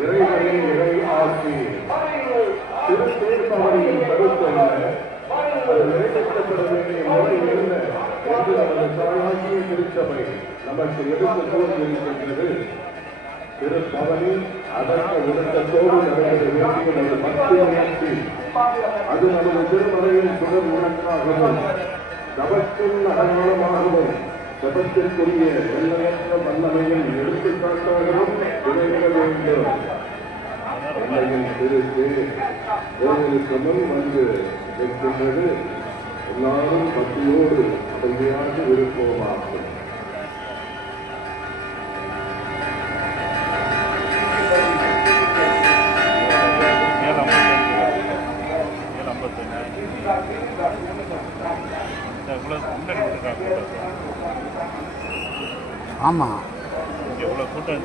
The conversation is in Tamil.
இறைவனின் இறை ஆட்சி திருத்தேர்ப்பவனின் கருத்து என்ன, அது நிறைவேற்றப்பட வேண்டிய முறை என்ன என்று நமது தாயாகிய திருச்சபை நமக்கு எடுத்து கூறியிருக்கின்றது. திருப்பவனி அதற்க ஒழுக்கத்தோடு நடைபெற வேண்டிய ஒரு பக்தி முயற்சி. அது நமது திருமலையின் சுடர் உணர்வாகவும் தபத்தின் அடையாளமாகவும் ஜபத்திற்குரிய எல்லையற்ற வல்லமையின் எடுத்துக்காட்டாகவும் விளங்க வேண்டும். எல்லையின் திருத்து கோவிலுக்கு முன் வந்து நிற்கின்றது. எல்லாரும் பக்தியோடு அமைதியாக இருப்போமாகும். ஆமா எவ்வளவு கூட்டம்